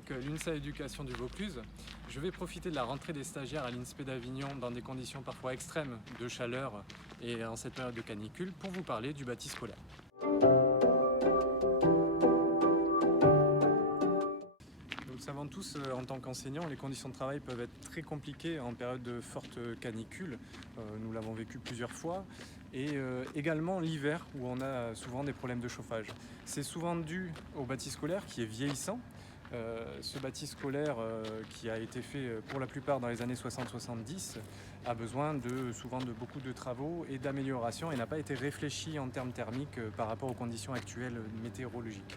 avec l'UNSA Éducation du Vaucluse. Je vais profiter de la rentrée des stagiaires à l'INSPE d'Avignon dans des conditions parfois extrêmes de chaleur et en cette période de canicule pour vous parler du bâti scolaire. Nous le savons tous, en tant qu'enseignants, les conditions de travail peuvent être très compliquées en période de forte canicule. Nous l'avons vécu plusieurs fois. Et également l'hiver où on a souvent des problèmes de chauffage. C'est souvent dû au bâti scolaire qui est vieillissant. Ce bâti scolaire qui a été fait pour la plupart dans les années 60-70 a besoin souvent de beaucoup de travaux et d'améliorations et n'a pas été réfléchi en termes thermiques par rapport aux conditions actuelles météorologiques.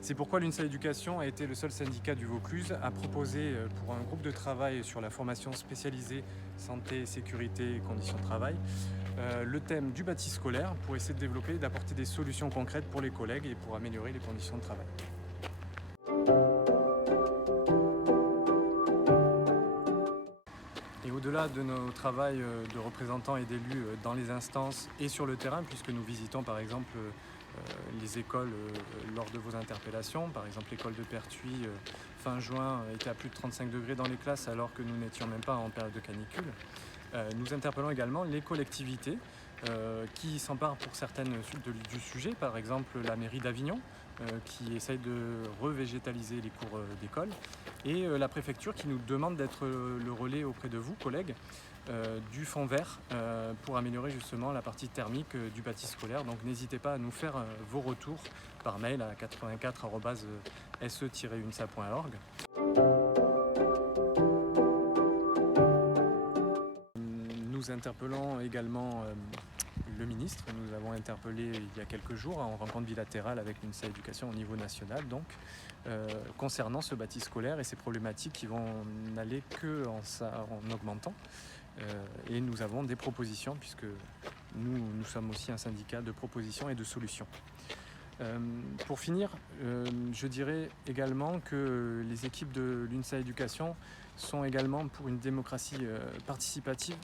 C'est pourquoi l'UNSA Éducation a été le seul syndicat du Vaucluse à proposer pour un groupe de travail sur la formation spécialisée santé, sécurité et conditions de travail le thème du bâti scolaire pour essayer de développer et d'apporter des solutions concrètes pour les collègues et pour améliorer les conditions de travail. Et au-delà de nos travails de représentants et d'élus dans les instances et sur le terrain, puisque nous visitons par exemple les écoles lors de vos interpellations, par exemple l'école de Pertuis fin juin était à plus de 35 degrés dans les classes alors que nous n'étions même pas en période de canicule. Nous interpellons également les collectivités qui s'emparent pour certaines du sujet, par exemple la mairie d'Avignon qui essaye de revégétaliser les cours d'école et la préfecture qui nous demande d'être le relais auprès de vous, collègues, du fond vert pour améliorer justement la partie thermique du bâti scolaire. Donc n'hésitez pas à nous faire vos retours par mail à 84@se-unsa.org. Nous interpellons également le ministre. Nous avons interpellé il y a quelques jours en rencontre bilatérale avec l'UNSA Éducation au niveau national, donc concernant ce bâti scolaire et ces problématiques qui vont n'aller qu'en augmentant. Et nous avons des propositions puisque nous sommes aussi un syndicat de propositions et de solutions. Pour finir, je dirais également que les équipes de l'UNSA Éducation sont également pour une démocratie participative.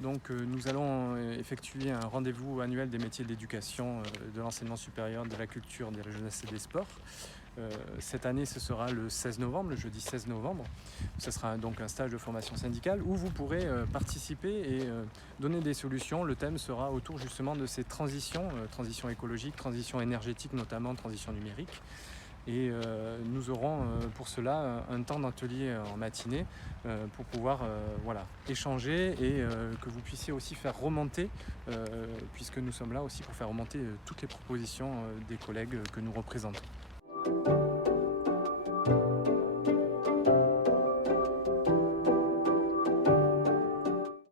Donc nous allons effectuer un rendez-vous annuel des métiers de l'éducation, de l'enseignement supérieur, de la culture, de la jeunesse et des sports. Cette année, ce sera le 16 novembre, le jeudi 16 novembre. Ce sera donc un stage de formation syndicale où vous pourrez participer et donner des solutions. Le thème sera autour justement de ces transitions, transition écologique, transition énergétique notamment, transition numérique. Et nous aurons pour cela un temps d'atelier en matinée pour pouvoir échanger et que vous puissiez aussi faire remonter, puisque nous sommes là aussi pour faire remonter toutes les propositions des collègues que nous représentons.